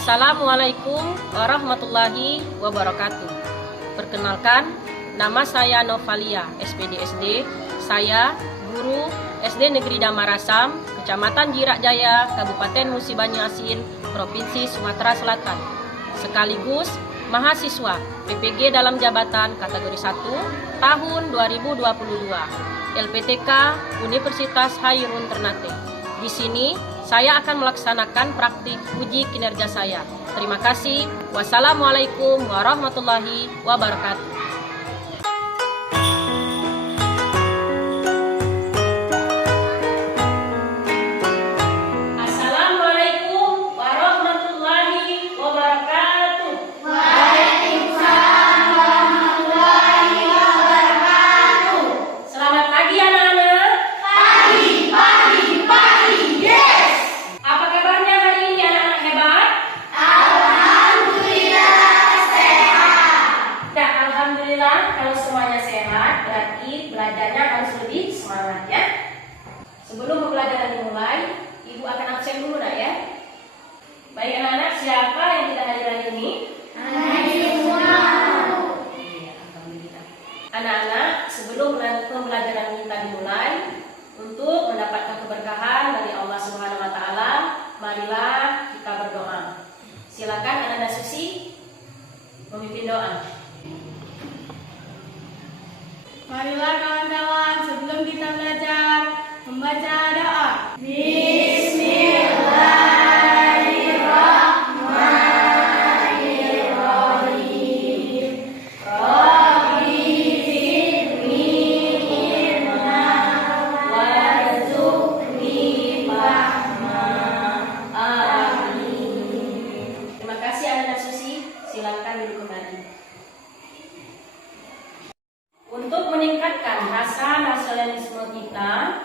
Assalamualaikum warahmatullahi wabarakatuh. Perkenalkan, nama saya Novalia, SPDSD. Saya guru SD Negeri Damarasam, Kecamatan Jirak Jaya, Kabupaten Musi Banyu Asin, Provinsi Sumatera Selatan. Sekaligus mahasiswa PPG dalam jabatan kategori 1 tahun 2022, LPTK Universitas Hairun Ternate. Di sini saya akan melaksanakan praktik uji kinerja saya. Terima kasih. Wassalamualaikum warahmatullahi wabarakatuh. Assalamualaikum warahmatullahi wabarakatuh. Waalaikumsalam warahmatullahi wabarakatuh. Selamat pagi anak-anak. Pagi, yes. Apa kabarnya hari ini anak-anak hebat? Alhamdulillah sehat. Ya, alhamdulillah kalau semuanya sehat, berarti belajarnya harus lebih semangat ya. Sebelum pembelajaran dimulai, Ibu akan absen dulu nak ya. Baik anak-anak, siapa yang tidak hadir hari ini? Iya, alhamdulillah. Anak-anak, sebelum pembelajaran kita dimulai, untuk mendapatkan keberkahan dari Allah Subhanahu wa taala, marilah kita berdoa. Silakan Anak-anak Susi memimpin doa. Marilah kawan-kawan, sebelum kita belajar, membaca doa. Bismillahirrahmanirrahim. Rabbi zidni ilma warzuqni fahma. Amin. Terima kasih Anak-anak Susi. Silakan duduk kembali. Untuk meningkatkan rasa nasionalisme kita,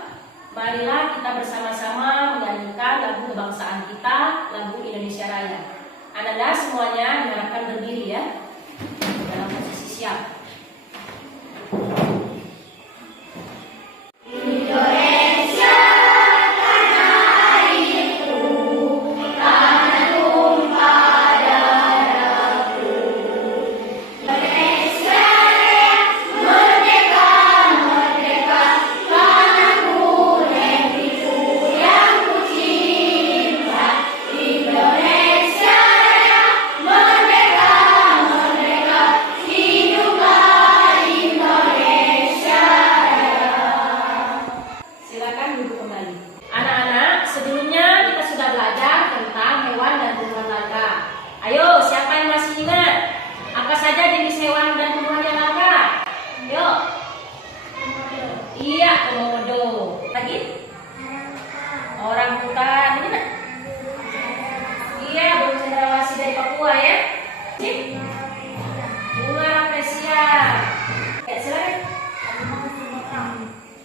marilah kita bersama-sama menyanyikan lagu kebangsaan kita, lagu Indonesia Raya. Anak-anak semuanya diharapkan berdiri ya, dalam posisi siap. Indonesia tanah airku, tanah tumpah darahku. Indonesia Raya, merdeka, merdeka, tanahku, negeriku yang ku cinta. Indonesia Raya, merdeka, merdeka, hiduplah Indonesia Raya. Silakan duduk kembali. Anak-anak, sebelumnya kita sudah belajar tentang hewan dan tumbuhan langka. Ayo, siapa yang masih ingat? Apa saja jenis hewan dan tumbuhan yang langka? Yuk. Iya, komodo. Lagi? Orangutan. Ini nak? Iya, burung cendrawasih dari Papua ya. Sip. Bunga rafflesia. Ya, silakan.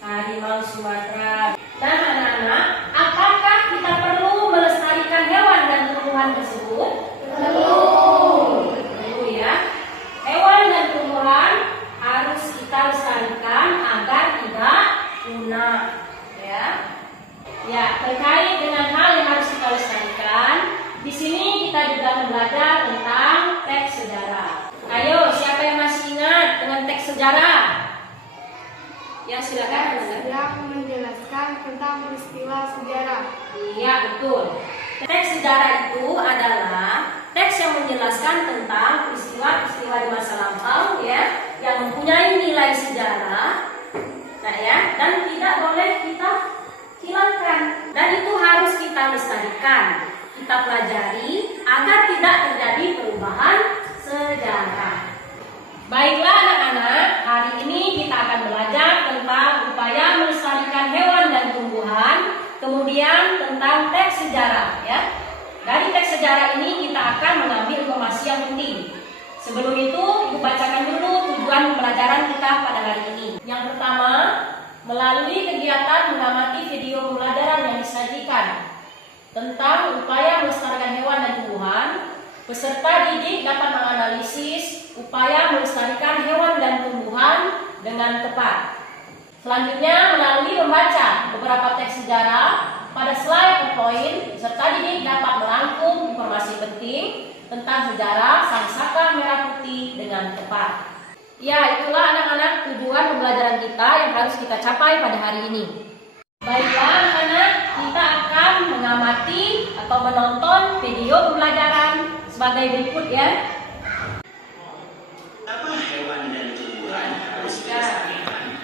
Harimau Sumatera. Nah, anak-anak, apakah kita perlu melestarikan hewan dan tumbuhan tersebut? Perlu ya. Hewan dan tumbuhan harus kita lestarikan agar tidak punah. Ya. Ya, terkait dengan hal yang harus kita lestarikan, di sini kita juga akan belajar tentang teks sejarah. Ayo, siapa yang masih ingat dengan teks sejarah? Ya, silakan. Sedang menjelaskan tentang peristiwa sejarah. Iya, betul. Teks sejarah itu adalah teks yang menjelaskan tentang peristiwa-peristiwa di masa lampau ya, yang mempunyai nilai sejarah. Nah ya, dan tidak boleh kita hilangkan. Dan itu harus kita lestarikan, kita pelajari agar tidak terjadi perubahan sejarah. Baiklah anak-anak, hari ini kita akan belajar tentang upaya melestarikan hewan dan tumbuhan, kemudian tentang teks sejarah ya. Dari teks sejarah ini kita akan mengambil informasi yang penting. Sebelum itu, Ibu bacakan dulu tujuan pembelajaran kita pada hari ini. Yang pertama, melalui kegiatan mengamati video pembelajaran yang disajikan tentang upaya melestarikan hewan dan tumbuhan, peserta didik dapat menganalisis upaya melestarikan hewan dan tumbuhan dengan tepat. Selanjutnya, melalui membaca beberapa teks sejarah Pada slide poin, peserta didik dapat merangkum informasi penting tentang sejarah Sangsaka Merah Putih dengan tepat. Ya, itulah anak-anak tujuan pembelajaran kita yang harus kita capai pada hari ini. Baiklah anak-anak, kita akan mengamati atau menonton video pembelajaran sebagai berikut ya. Apa hewan dan tumbuhan harus dilestarikan?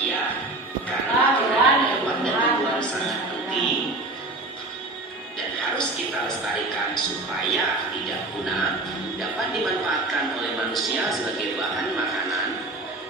Ya, karena hewan dan tumbuhan sangat penting dan harus kita lestarikan supaya tidak punah, dapat dimanfaatkan oleh manusia sebagai bahan makanan,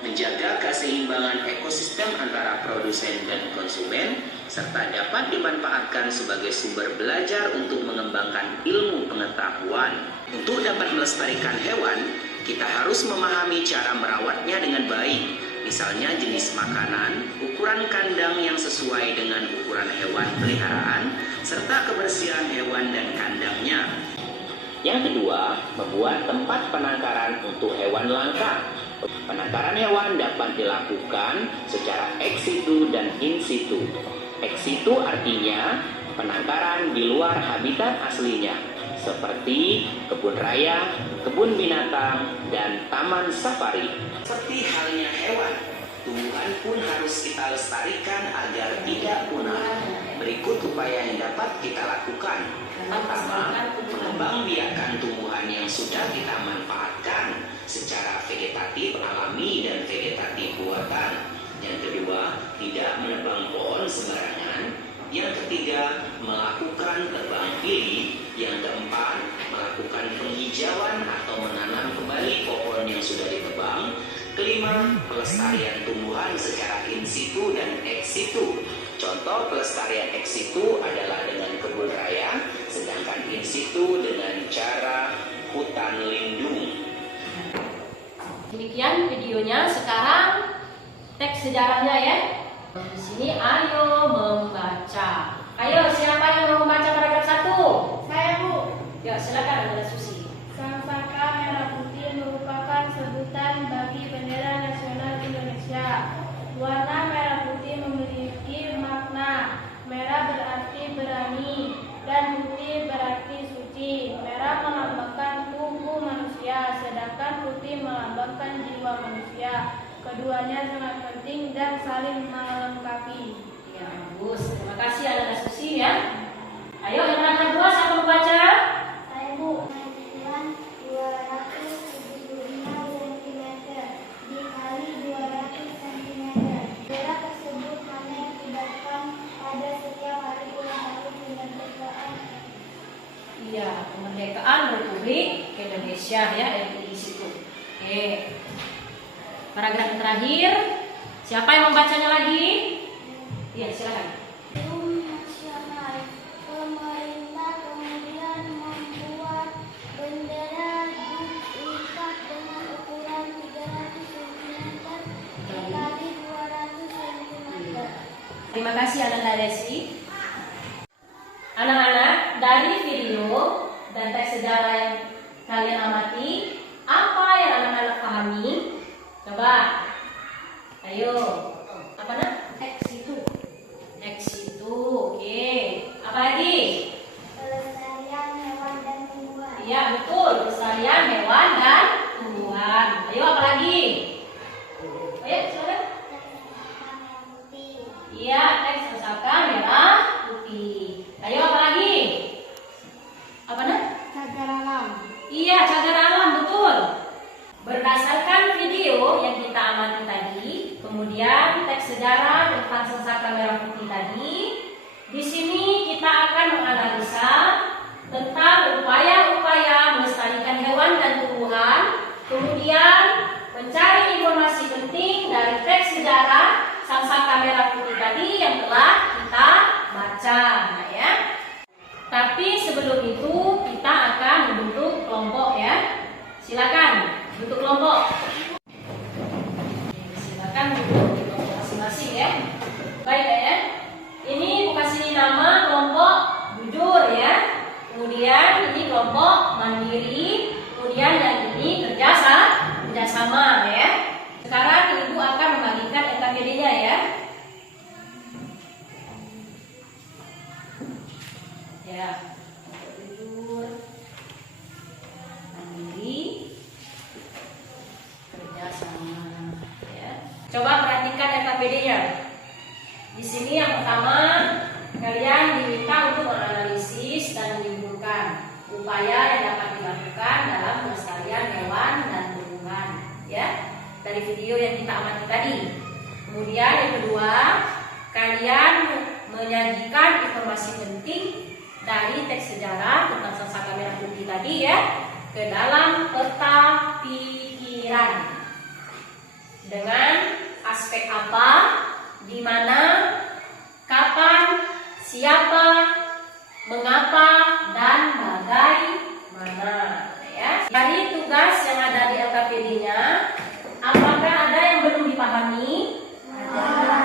menjaga keseimbangan ekosistem antara produsen dan konsumen, serta dapat dimanfaatkan sebagai sumber belajar untuk mengembangkan ilmu pengetahuan. Untuk dapat melestarikan hewan, kita harus memahami cara merawatnya dengan baik, misalnya jenis makanan, ukuran kandang yang sesuai dengan ukuran hewan peliharaan, serta kebersihan hewan dan kandangnya. Yang kedua, membuat tempat penangkaran untuk hewan langka. Penangkaran hewan dapat dilakukan secara ex situ dan in situ. Ex situ artinya penangkaran di luar habitat aslinya, seperti kebun raya, kebun binatang, dan taman safari. Seperti halnya hewan, tumbuhan pun harus kita lestarikan agar tidak punah. Berikut upaya yang dapat kita lakukan. Pertama, mengembangbiakkan tumbuhan yang sudah kita manfaatkan secara vegetatif alami dan vegetatif buatan. Yang kedua, tidak menebang pohon sembarangan. Yang ketiga, melakukan tebang pilih. Yang keempat, melakukan penghijauan atau menanam kembali pohon yang sudah ditebang. Kelima, pelestarian tumbuhan secara in situ dan ex situ. Contoh pelestarian ex situ adalah dengan kebun raya, sedangkan in situ dengan cara hutan lindung. Demikian videonya. Sekarang teks sejarahnya ya. Di sini ayo membaca. Ayo, siapa yang mau membaca paragraf 1? Saya, Bu. Ya, silakan Anda Susi. Sangsaka merah putih merupakan sebutan bagi bendera nasional Indonesia. Warna merah putih memiliki makna. Merah berarti berani dan putih berarti suci. Merah melambangkan tubuh manusia, sedangkan putih melambangkan jiwa manusia. Keduanya sangat penting dan saling melengkapi. Ya, bagus. Terima kasih Anda Susi ya. Ayo, yang mana dua siapa membaca? Saya, Bu. Panjang 275 cm dikali 200 cm. Bendera tersebut hanya dikibarkan pada setiap hari ulang tahun kemerdekaan. Iya, kemerdekaan Republik Indonesia ya, RI di situ. Oke. Paragraf terakhir, siapa yang membacanya lagi? Iya, silakan. Belum nasional, pemerintah kemudian membuat bendera diikat dengan ukuran 300 cm kali 200 cm. Terima kasih Ananda Desi. Anak-anak, dari video dan teks sejarah yang kalian amati, apa yang anak-anak pahami? Coba, ayo, apa nak? X itu, oke. Apa lagi? Pelestarian hewan dan tumbuhan. Iya betul, pelestarian hewan dan tumbuhan. Ayo apa lagi? Ayo silakan. Merah putih. Iya, teks Sangsaka Merah Putih. Ayo apa lagi? Apa nak? Cagar alam. Iya, cagar alam betul. Berdasarkan video yang kita amati tadi, kemudian teks sejarah tentang Sangsaka Merah Putih tadi, di sini kita akan menganalisa tentang upaya-upaya melestarikan hewan dan tumbuhan, kemudian mencari informasi penting dari teks sejarah Sangsaka Merah Putih tadi yang telah kita baca, nah ya. Tapi sebelum itu kita akan membentuk kelompok ya. Silakan bentuk kelompok. Silakan bentuk kelompok masing-masing ya. Baik ya. Ini aku kasih nama kelompok jujur ya. Kemudian ini kelompok mandiri. Kemudian yang ini kerjasama ya. Sekarang ibu akan membagikan NKPD-nya ya. Coba perhatikan LKPD-nya. Di sini yang pertama, kalian diminta untuk menganalisis dan menyimpulkan upaya yang dapat dilakukan dalam pelestarian hewan dan tumbuhan, ya, dari video yang kita amati tadi. Kemudian yang kedua, kalian menyajikan informasi penting dari teks sejarah tentang Sangsaka Merah Putih tadi, ya, ke dalam peta pikiran. Dengan aspek apa, di mana, kapan, siapa, mengapa, dan bagaimana, ya. Dari tugas yang ada di LKPD-nya, apakah ada yang belum dipahami? Ada.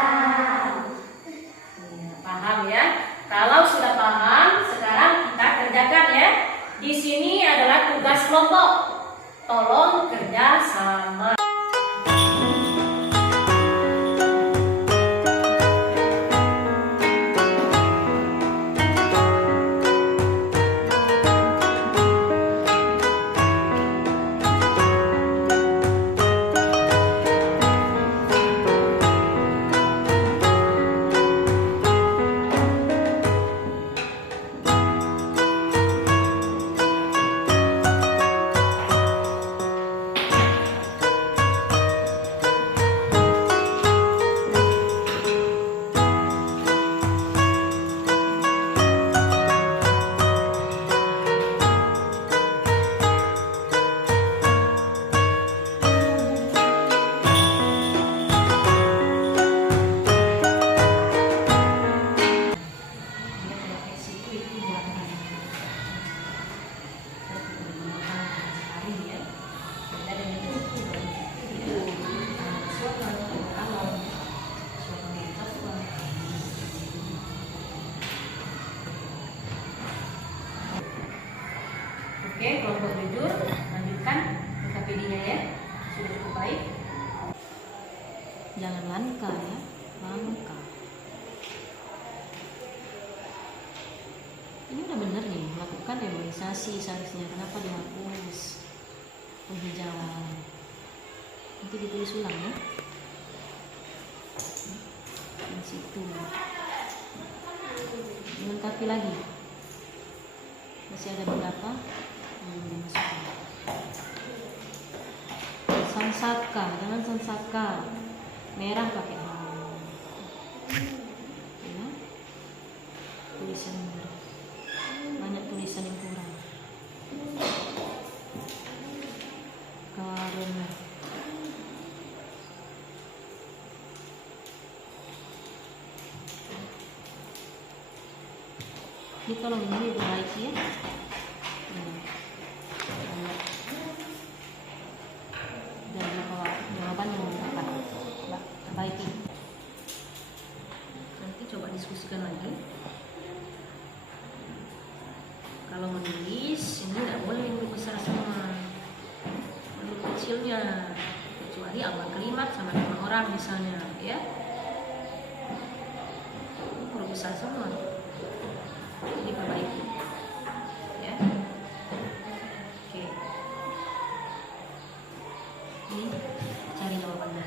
Paham, ya? Kalau sudah paham, sekarang kita kerjakan, ya. Di sini adalah tugas kelompok. Tolong kerja sama. Oke, kelompok jujur, lanjutkan LKPD-nya, ya. Sudah cukup baik. Jangan langka, ya, langka. Ini udah bener nih, melakukan reboisasi seharusnya. Kenapa dihapus penghijauan? Nanti ditulis ulang, ya. Di situ. Dilengkapi lagi. Masih ada beberapa yang belum dimasukkan. Sangsaka, jangan sangsaka. Merah pakai hal. Ya. Tulisan merah. Banyak tulisan yang kurang. Karena ini tolong ini diperbaiki, ya. Dan jawaban yang dapat perbaiki. Nanti coba diskusikan lagi. Kalau menulis ini nggak boleh huruf besar semua, huruf kecilnya, kecuali awal kalimat sama nama orang misalnya, ya. Huruf besar semua. Jadi perbaiki, ya. Oke, ini cari jawabannya.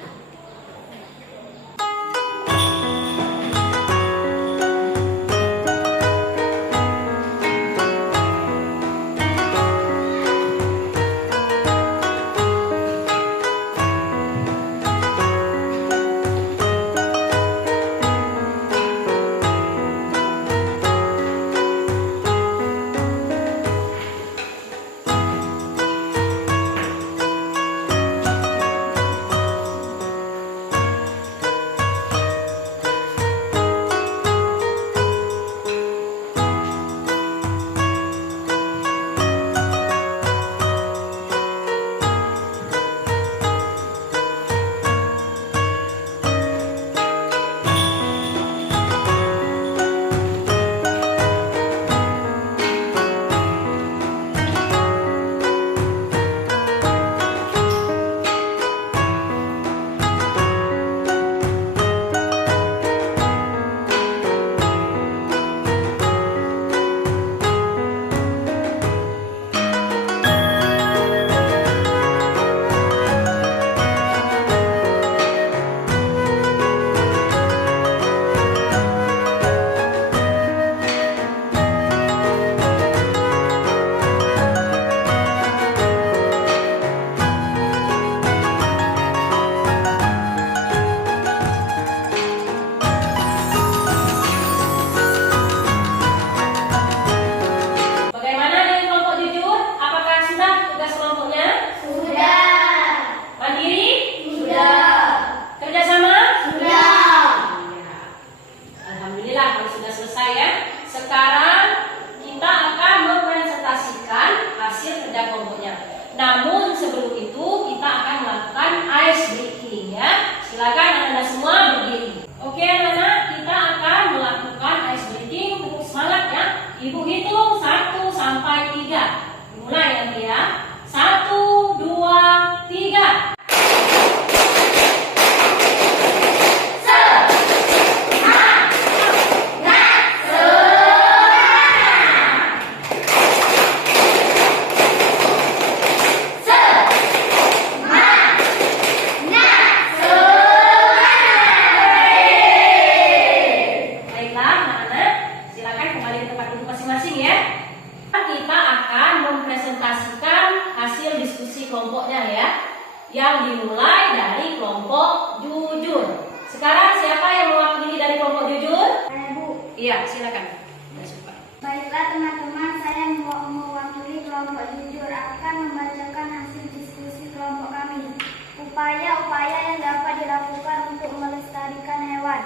Sekarang siapa yang mewakili dari kelompok jujur? Saya Bu. Iya, silakan. Ada Supa. Baiklah teman-teman, saya mewakili kelompok jujur akan membacakan hasil diskusi kelompok kami. Upaya-upaya yang dapat dilakukan untuk melestarikan hewan.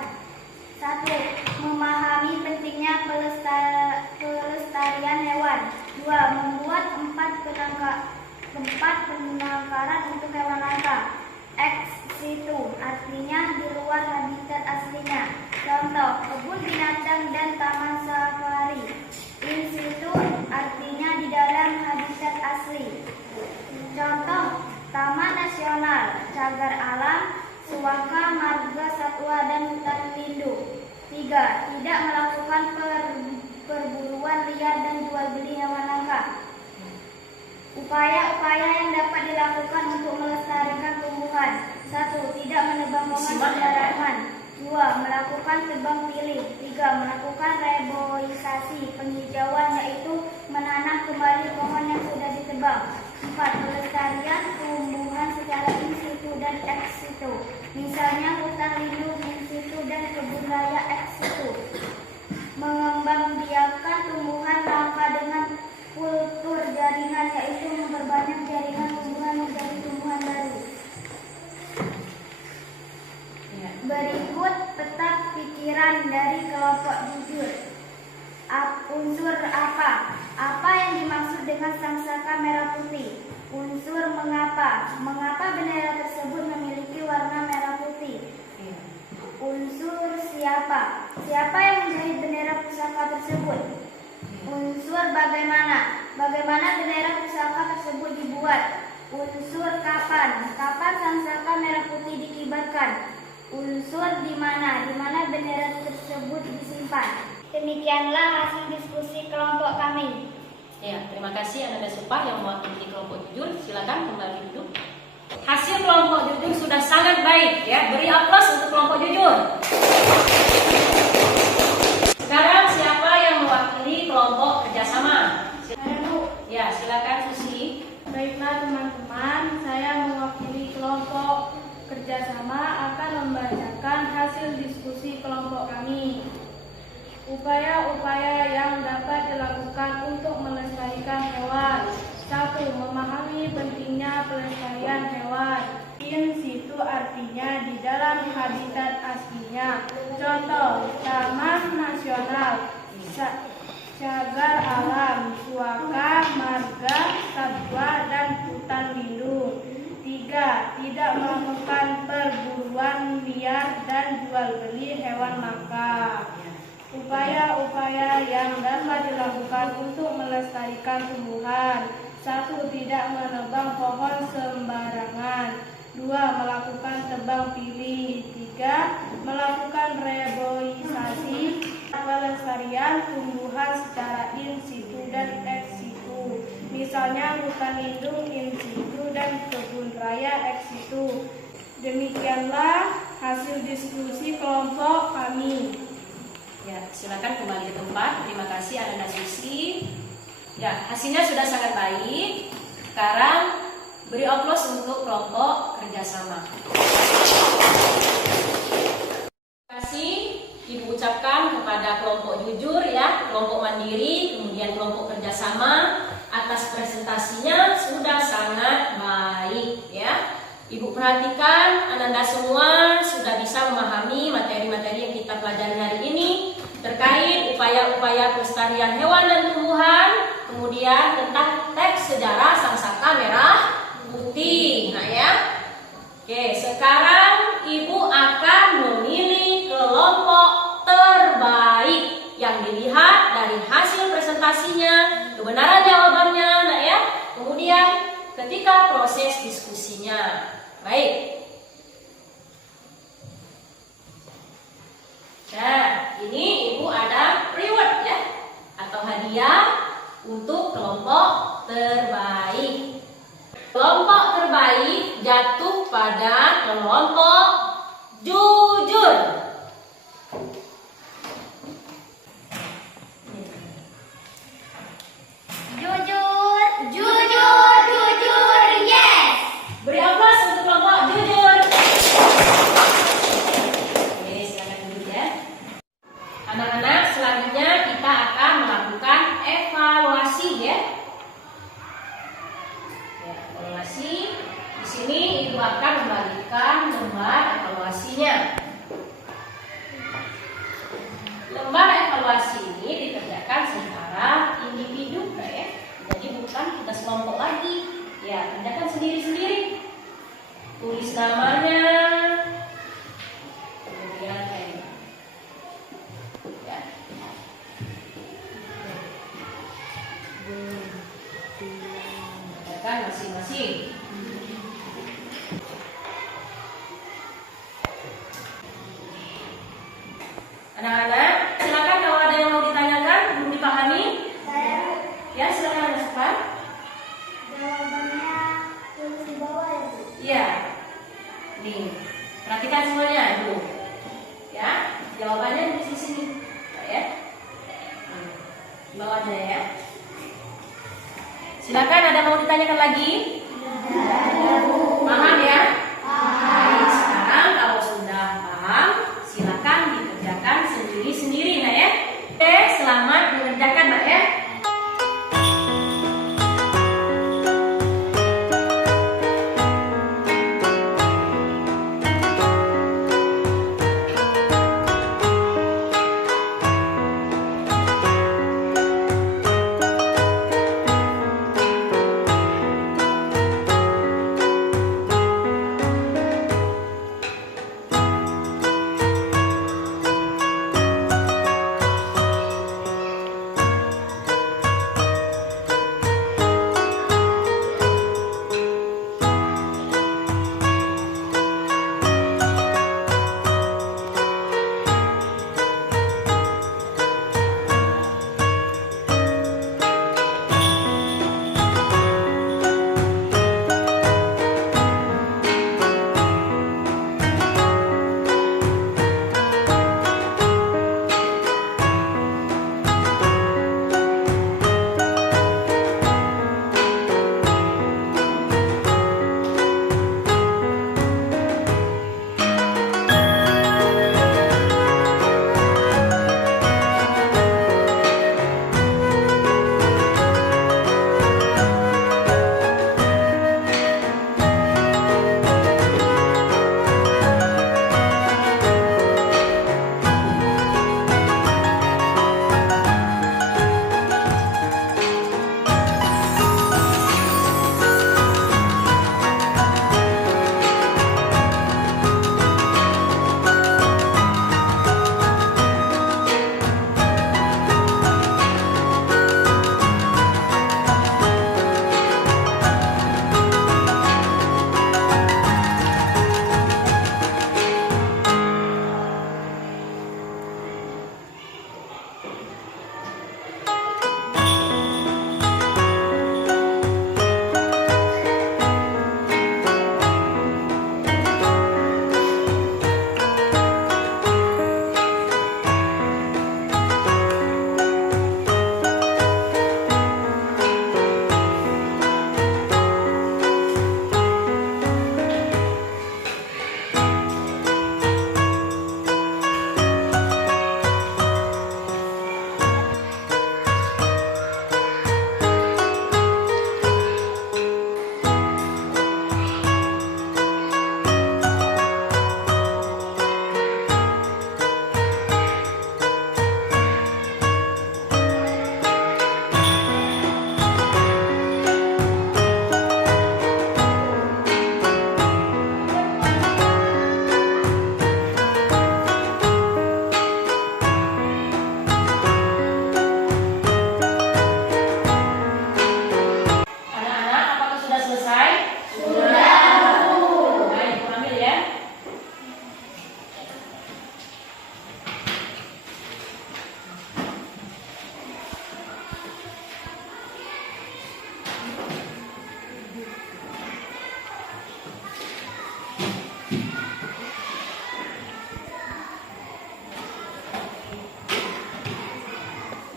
1. Memahami pentingnya pelestarian hewan. 2. Membuat tempat penangkaran untuk hewan langka. Ex situ, artinya di luar habitat aslinya. Contoh, kebun binatang dan taman safari. In situ, artinya di dalam habitat asli. Contoh, taman nasional, cagar alam, suaka, marga satwa, dan hutan lindung. 3. Tidak melakukan perburuan liar dan jual beli hewan langka. Upaya-upaya yang dapat dilakukan untuk melestarikan tumbuhan. 1. Tidak menebang pohon sembarangan. 2. Melakukan tebang pilih. 3. Melakukan reboisasi penghijauan, yaitu menanam kembali pohon yang sudah ditebang. 4. Pelestarian tumbuhan secara in situ dan ex situ. Misalnya hutan lindung in situ dan kebun raya ex situ. Mengembangbiakkan tumbuhan langka dengan kultur jaringan, yaitu memperbanyak jaringan tumbuhan menjadi tumbuhan baru. Berikut peta pikiran dari kelompok jujur. Unsur apa? Apa yang dimaksud dengan sangsaka merah putih? Unsur mengapa? Mengapa bendera tersebut memiliki warna merah putih? Unsur siapa? Siapa yang menjahit bendera pusaka tersebut? Unsur bagaimana? Bagaimana bendera pusaka tersebut dibuat? Unsur kapan? Kapan sangsaka merah putih dikibarkan? Unsur di mana? Di mana bendera tersebut disimpan? Demikianlah hasil diskusi kelompok kami. Ya, terima kasih Ananda Supa yang mewakili kelompok jujur. Silakan kembali duduk. Hasil kelompok jujur sudah sangat baik ya. Beri aplaus untuk kelompok jujur. Sekarang siapa yang mewakili kelompok kerjasama? Saya Bu. Ya, silakan Susi. Baiklah teman-teman, saya mewakili kelompok kerjasama akan membacakan hasil diskusi kelompok kami. Upaya-upaya yang dapat dilakukan untuk melestarikan hewan. 1. Memahami pentingnya pelestarian hewan. In situ artinya di dalam habitat aslinya. Contoh, taman nasional, cagar alam, suaka, marga, satwa, dan hutan lindung. 3. Tidak melakukan perburuan liar dan jual beli hewan langka. Upaya-upaya yang dapat dilakukan untuk melestarikan tumbuhan. 1. Tidak menebang pohon sembarangan. 2. Melakukan tebang pilih. 3. Melakukan reboisasi pelestarian tumbuhan secara in situ dan ex situ. Misalnya hutan lindung in situ dan kebun raya ex situ. Demikianlah hasil diskusi kelompok kami. Ya, silakan kembali ke tempat. Terima kasih Ananda Susi. Ya, hasilnya sudah sangat baik. Sekarang beri aplaus untuk kelompok kerjasama. Terima kasih Ibu ucapkan kepada kelompok jujur ya, kelompok mandiri, kemudian kelompok kerjasama atas presentasinya sudah sangat baik ya. Ibu perhatikan Ananda semua sudah bisa memahami materi-materi yang kita pelajari hari ini terkait upaya-upaya pelestarian hewan dan tumbuhan, kemudian tentang teks sejarah sangsaka merah putih. Nah ya, oke, sekarang Ibu akan memilih kelompok terbaik yang dilihat dari hasil presentasinya, kebenaran jawabannya, nah ya, kemudian ketika proses diskusinya. Baik. Nah, ini Ibu ada reward ya, atau hadiah untuk kelompok terbaik. Kelompok terbaik jatuh pada kelompok jujur. Jujur, yes. Beri aplaus untuk kelompok jujur. lembar evaluasinya. Lembar evaluasi ini dikerjakan secara individu, ya. Jadi bukan tugas kelompok lagi. Ya, kerjakan sendiri-sendiri. Tulis namanya. Kemudian ya. Kerjakan masing-masing. Anak-anak, silakan kalau ada yang mau ditanyakan, belum dipahami. Ya, silakan masukkan. Jawabannya tulis di bawah ya, Bu. Iya. Nih, perhatikan semuanya dulu. Ya, jawabannya di sini. Ya. Di bawahnya ya. Silakan, ada mau ditanyakan lagi? Paham ya? Baik, sekarang kalau sudah paham, silakan dikerjakan sendiri-sendiri, Nak ya. Oke, selamat mengerjakan, Nak ya.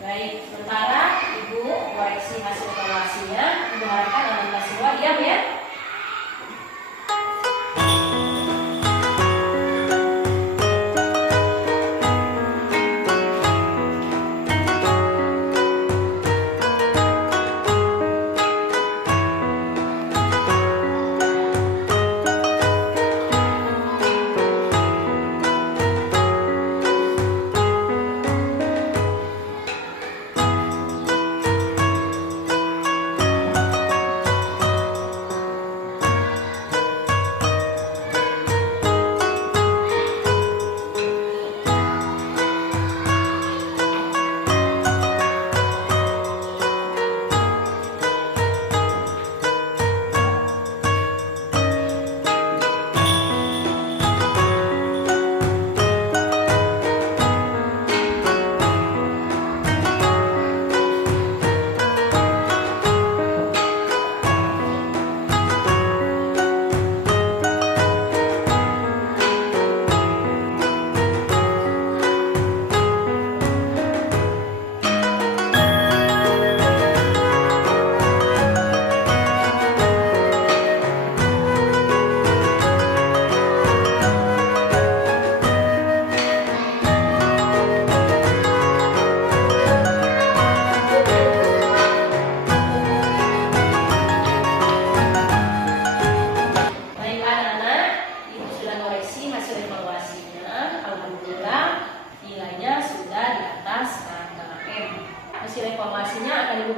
Baik, sementara Ibu koreksi hasil evaluasinya. Ibu harapkan anak-anak semua diam ya.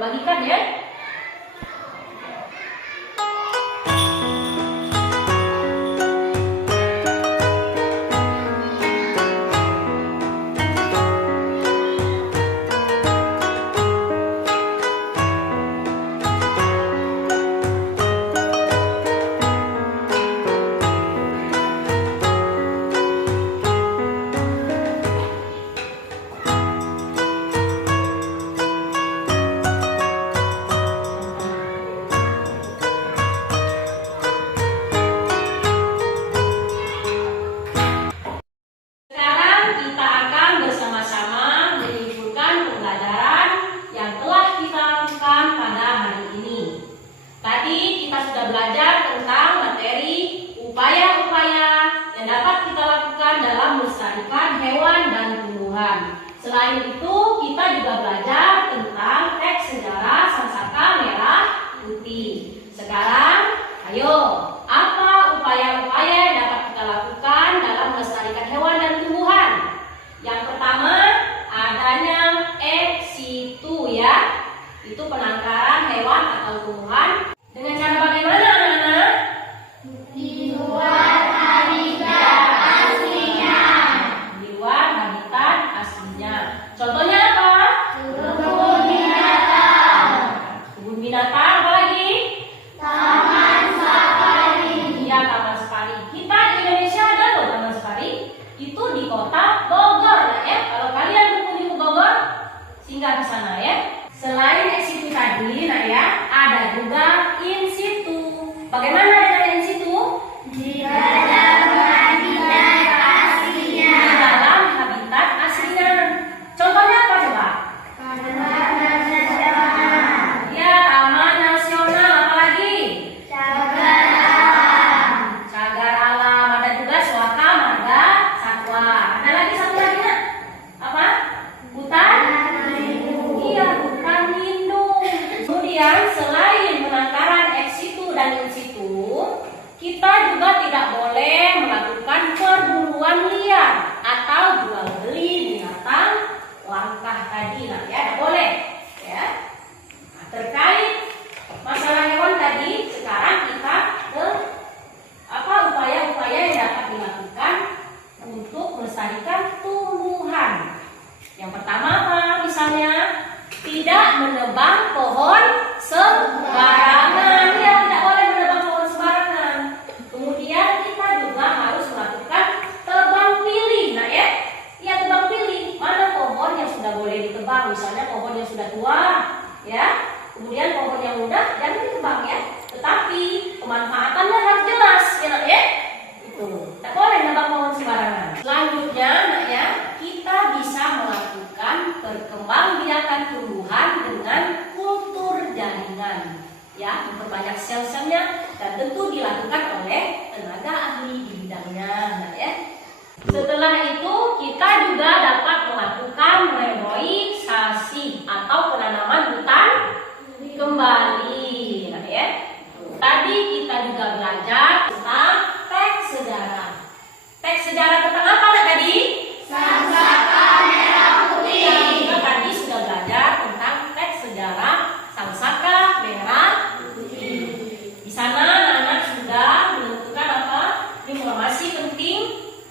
bagikan ya. Sekarang kita akan bersama-sama menyimpulkan pembelajaran yang telah kita lakukan pada hari ini. Tadi kita sudah belajar tentang materi upaya-upaya yang dapat kita lakukan dalam melestarikan hewan dan tumbuhan. Selain itu, kita juga belajar tentang teks sejarah Sangsaka Merah Putih. Sekarang, ayo, apa upaya-upaya yang dapat kita lakukan dalam melestarikan hewan dan tumbuhan? Yang pertama, adanya ex situ ya. Itu penangkaran hewan atau tumbuhan. Dengan cara bagaimana anak-anak? Di luar habitat aslinya. Contohnya apa? Kebun binatang. Kebun binatang apa lagi? Taman safari. Iya, taman safari. Kita di Indonesia ada loh taman safari. Itu di kota Bogor ya. Kalau kalian berkunjung ke Bogor, singgah ke sana ya. Selain ex situ tadi, nah ya, ada juga in situ. Bagaimana dengan in situ? Di dalam habitat aslinya. Di dalam habitat aslinya. Contohnya apa coba? Taman nasional. Ya, taman nasional. Apalagi? Cagar alam. Cagar alam. Ada juga suaka marga satwa. Ada lagi satu lagi nak? Apa? Hutan? Iya, hutan lindung. Kemudian selain penangkaran ex situ dan in situ, kita juga tidak boleh melakukan perburuan liar atau jual beli binatang langkah tadi, nah ya, tidak boleh ya. Nah, terkait masalah hewan tadi, sekarang kita ke apa upaya-upaya yang dapat dilakukan untuk melestarikan tumbuhan. Yang pertama apa? Misalnya tidak menebang pohon sembarangan. Ya, tidak boleh menebang pohon sembarangan. Kemudian kita juga harus melakukan tebang pilih. Nah ya, ya tebang pilih. Mana pohon yang sudah boleh ditebang? Misalnya pohon yang sudah tua, ya. Kemudian pohon yang muda jangan ditebang ya. Tetapi pemanfaatannya harus jelas, ya nak ya. Itu. Tidak boleh menebang pohon sembarangan. Selanjutnya, nak ya, kita bisa melakukan perkembangbiakan tumbuhan dengan kultur jaringan. Ya, memperbanyak sel-selnya dan tentu dilakukan oleh tenaga ahli di bidangnya, nah ya. Setelah itu kita juga dapat melakukan reboisasi atau penanaman hutan kembali, nah ya. Tadi kita juga belajar tentang teks sejarah. Teks sejarah tentang apa nak tadi? Sangsaka Merah Putih. Kita tadi sudah belajar tentang teks sejarah Sangsaka Merah Putih. Di sana anak-anak sudah menentukan apa informasi penting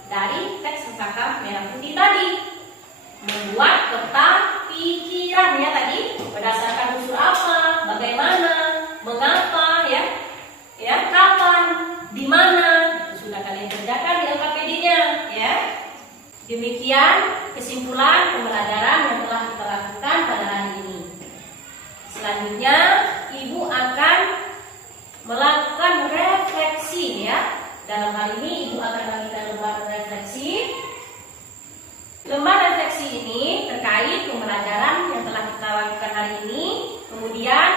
dari teks Sangsaka Merah Putih tadi. Membuat peta pikiran ya tadi, berdasarkan unsur apa, bagaimana, mengapa ya, kapan, di mana, itu sudah kalian kerjakan di LKPD-nya ya. Demikian kesimpulan pembelajaran yang telah kita lakukan pada hari ini. Selanjutnya, Ibu akan melakukan refleksi ya. Dalam hal ini Ibu akan melakukan lembar refleksi. Lembar refleksi ini terkait pembelajaran yang telah kita lakukan hari ini. Kemudian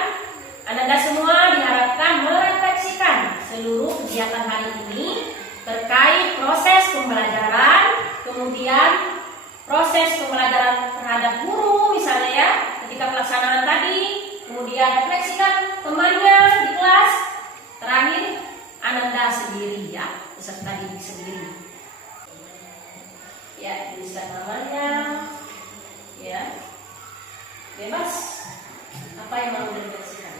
Anda semua diharapkan merefleksikan seluruh kegiatan hari ini terkait proses pembelajaran, kemudian proses pembelajaran terhadap guru misalnya ya, ketika pelaksanaan tadi, kemudian refleksikan temannya di kelas, terakhir Ananda sendiri ya, peserta didik sendiri. Ya, tuliskan namanya, ya, bebas. Apa Apa yang mau direfleksikan?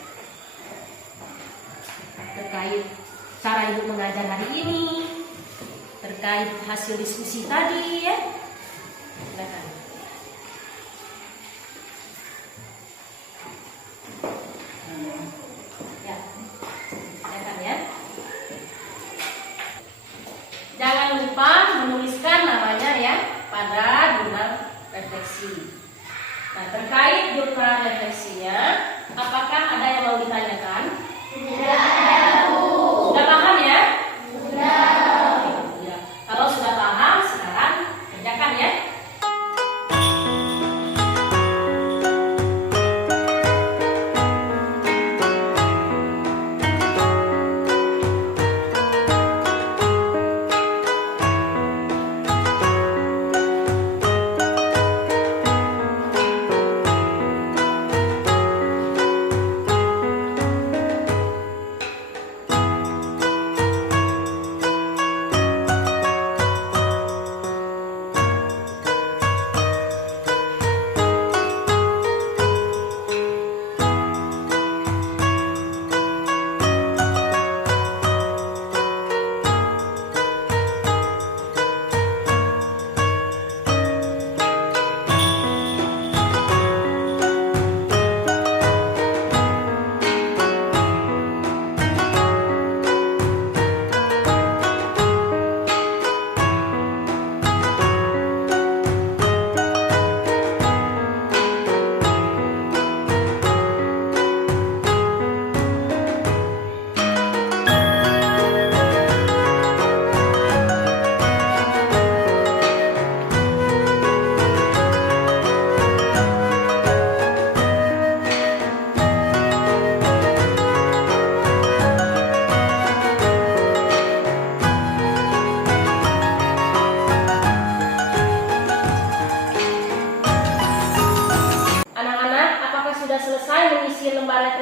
Terkait cara ibu mengajar hari ini, terkait hasil diskusi tadi ya. Silakan. Ya, silakan ya. Jangan lupa menuliskan namanya ya pada jurnal refleksi. Nah, terkait jurnal refleksinya, apakah ada yang mau ditanyakan? Sudah paham ya? Ya. Kalau sudah paham, sekarang kerjakan ya.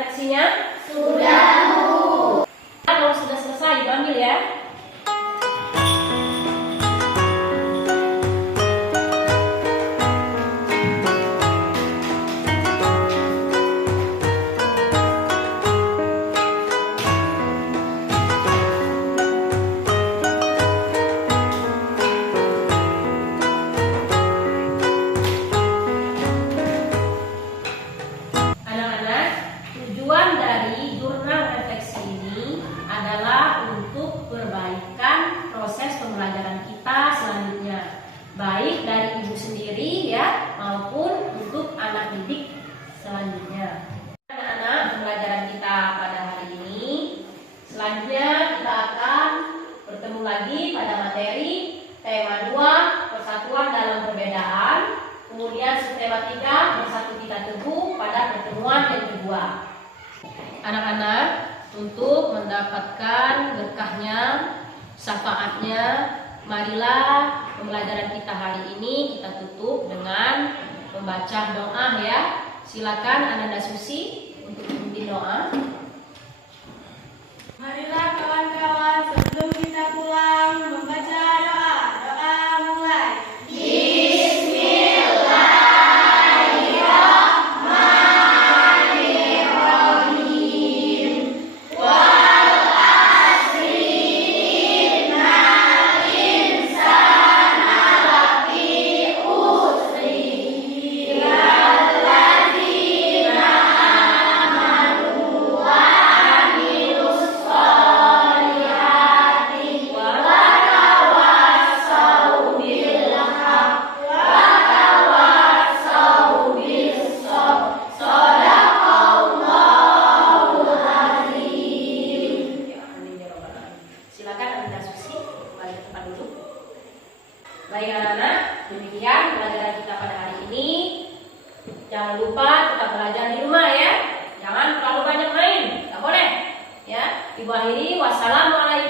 refleksinya? Sudah, Bu. Kalau sudah selesai diambil ya. Baik dari ibu sendiri ya maupun untuk anak didik selanjutnya. Anak-anak, pembelajaran kita pada hari ini selanjutnya kita akan bertemu lagi pada materi tema 2 persatuan dalam perbedaan, kemudian subtema 3 bersatu kita teguh pada pertemuan yang kedua. Anak-anak, untuk mendapatkan berkahnya, syafaatnya, marilah pembelajaran kita hari ini kita tutup dengan membaca doa ya. Silakan Ananda Susi untuk memimpin doa. Marilah kawan-kawan sebelum kita pulang membaca doa. Doa mulai. Baik anak-anak, demikian pelajaran kita pada hari ini. Jangan lupa tetap belajar di rumah ya. Jangan terlalu banyak main, nggak boleh. Ya, ibu akhiri. Wassalamualaikum.